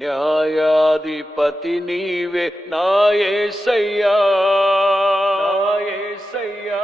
న్యాయాధిపతి నీవే నా యేసయ్యా, నా యేసయ్యా.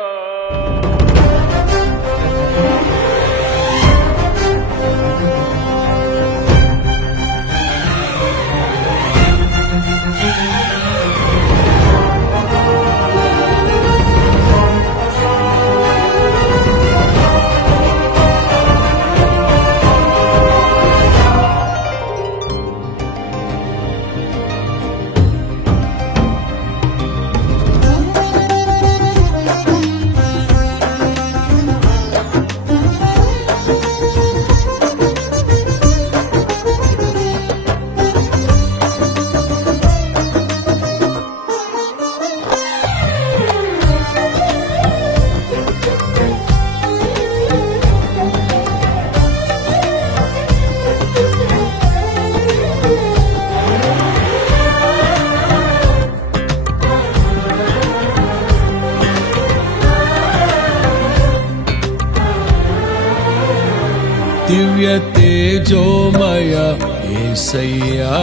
దివ్య తేజోమయ యేసయ్యా,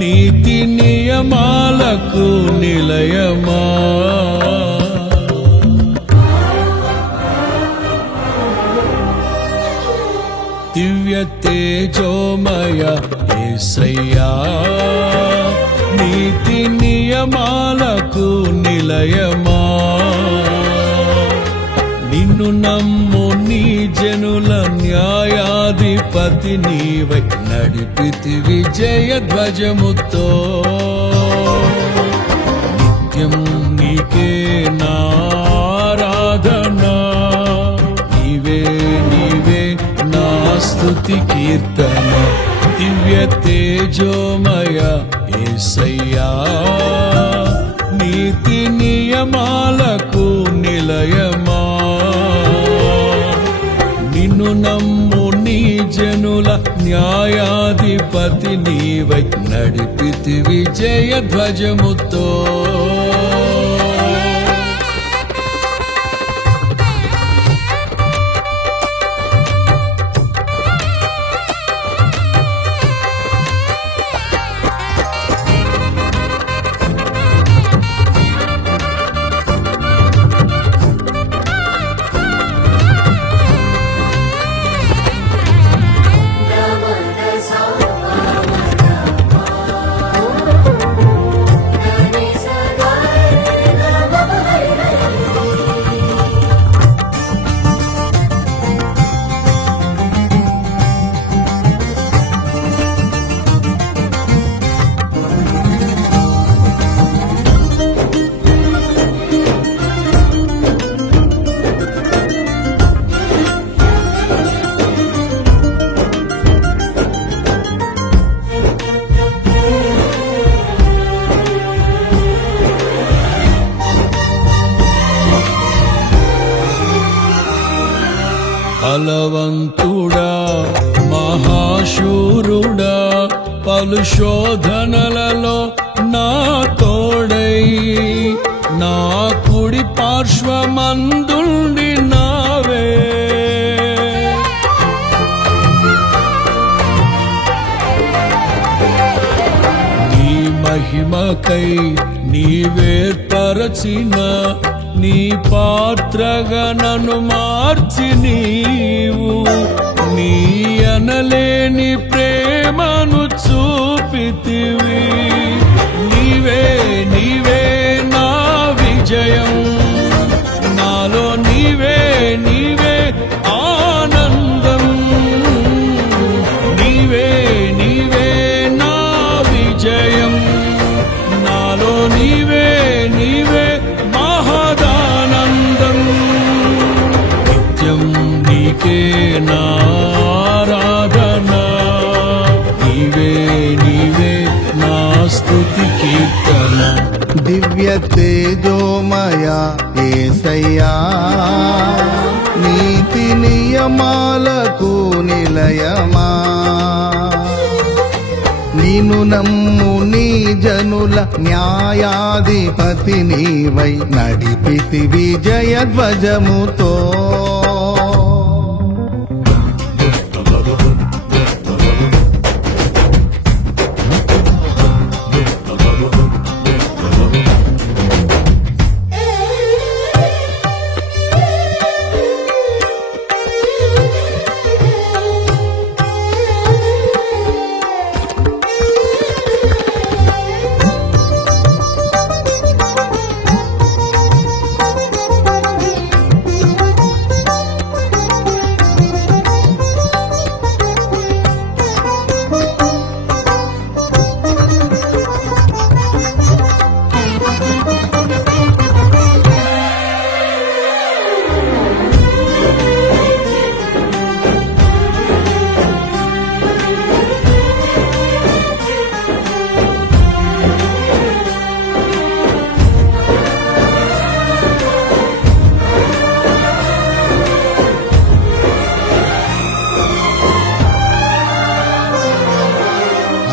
నీతి నియమాలకు నిలయమా. దివ్య తేజోమయ యేసయ్యా, నీతి నియమాలకు నిలయమా. నిన్ను నమ్ము నీ జనుల న్యాయాధిపతి నీవై నడిపితివి జయధ్వజముతో. నిత్యం నీకే నారాధన, నీవే నీవే నా స్తుతి కీర్తన. దివ్య తేజోమయ యేసయ్యా, నీతి నియమాలకు నిలయమా. నిన్ను నమ్ము నీ జనుల న్యాయాధిపతి నీవై నడిపితివి జయధ్వజముతో. బలవంతుడా మహాశూరుడా, పలు శోధనలలో నా తోడై నా కుడి పార్శ్వమందుండి నావే. నీ మహిమకై నీవేర్పరచిన నీ పాత్రగా నన్ను మార్చి నీవు నీ అనలేని ప్రేమను చూపితివి. నీవే నీవే నా విజయం, నాలో నీవే నీవే ఆనందం. నీవే నీవే నా విజయం, నాలో నీవే నీవే మహదానందం. నిత్యం నీకే నారాధన, నీవే నీవే నా స్తుతి కీర్తన. దివ్య తేజోమయ యేసయ్యా, నీతి నియమాలకు నిలయమా. నిన్ను నమ్ము నీ జనుల న్యాయాధిపతి నీవై నడిపితివి జయధ్వజముతో.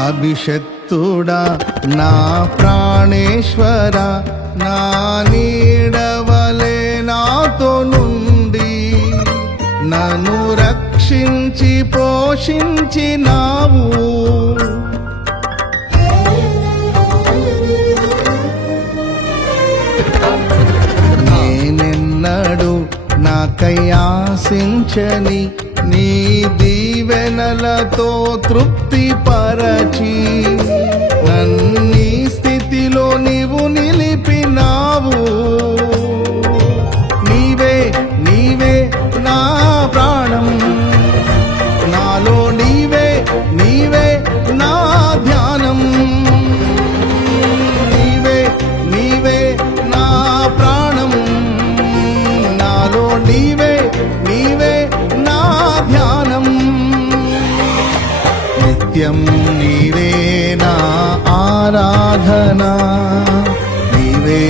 అభిషక్తుడా నా ప్రాణేశ్వర నా నీడవలే నాతో నుండి నన్ను రక్షించి పోషించినావు. నేనెన్నడు నాకై ఆశించని నీ దీవెనలతో తృప్తి పరచి నన్నీ స్థితిలో నీవు నిలిపినావు. నీవే నీవే నా ప్రాణం, నాలో నీవే నీవే నా ధ్యానం. నీవే నీవే నా ప్రాణం, నాలో నీవే నీవే నా ధ్యానం. నిత్యం నీవే నా ఆరాధన, నీవే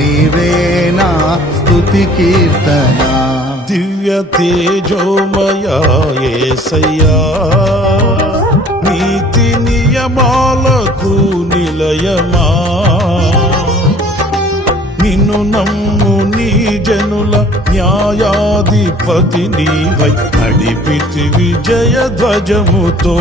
నీవే నా స్తుతి కీర్తన. దివ్య తేజోమయా యేసయ్యా నీతి నియమాలకు నిలయమా నిన్ను నమ్ము నీ జనుల న్యాయాధిపతి నీవై నడిపితి విజయ ధ్వజముతో.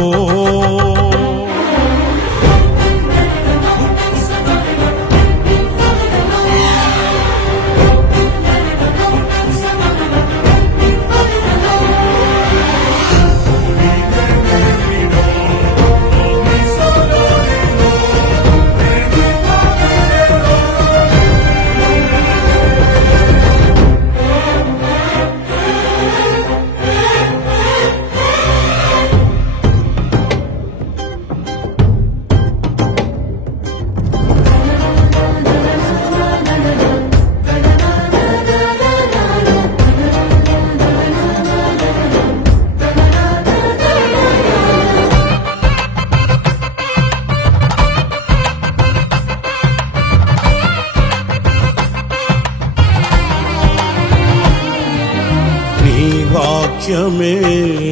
వాక్యమే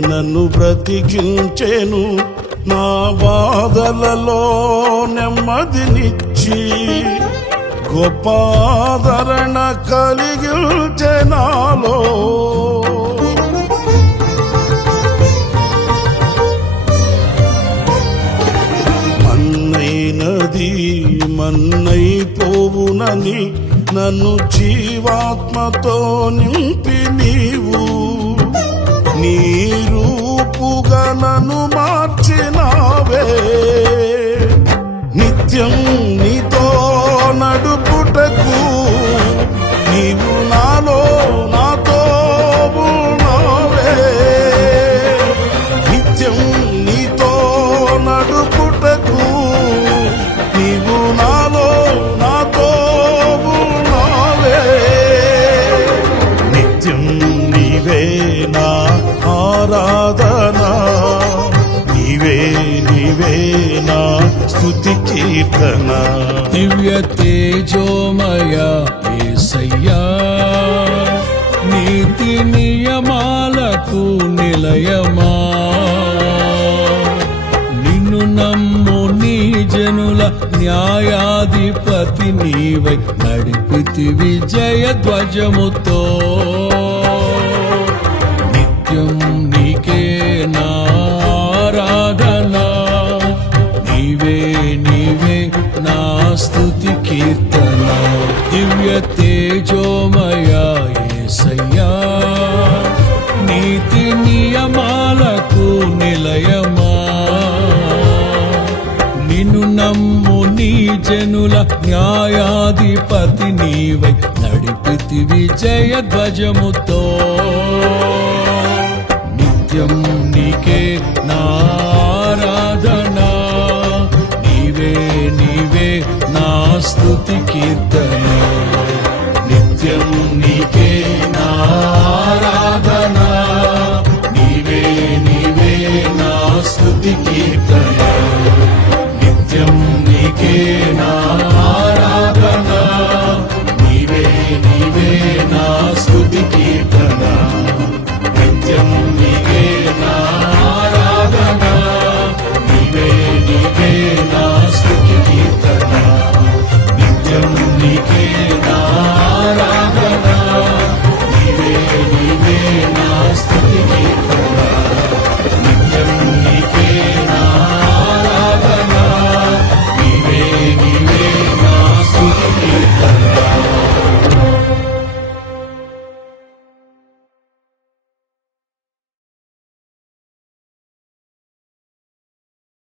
నన్ను బ్రతికించెను, నా బాధలలో నెమ్మదినిచ్చి గొప్ప ఆదరణ కలిగించె నాలో. మన్నైనది మన్నైపోవునని నన్ను జీవాత్మతో నింపి నీవు నీ రూపుగా నన్ను మార్చినావే. నిత్యం నీతో నడుపుటకు నీవు నాలో నాతో ఉన్నావే. నిత్యం నీతో నడుపుటకు నీవు నాలో నాతో ఉన్నావే. నిత్యం నీవే నా ఆరాధన, నీవే నీవే నా స్తుతి కీర్తన. దివ్య తేజోమయ యేసయ్యా నీతి నియమాలకు నిలయమా నిన్ను నమ్ము నీ జనుల న్యాయాధిపతి నీవై నడిపితి విజయ ధ్వజముతో. నిత్యం నీకే నా ఆరాధన, నీవే నీవే నా స్తుతి కీర్తన. దివ్య తేజోమయ యేసయ్యా నీతి నియమాలకు నిలయమా నిన్ను నమ్ము నీ జనుల న్యాయాధిపతి నీవై నడిపితి విజయ ధ్వజముతో. నిత్యం నీకే నా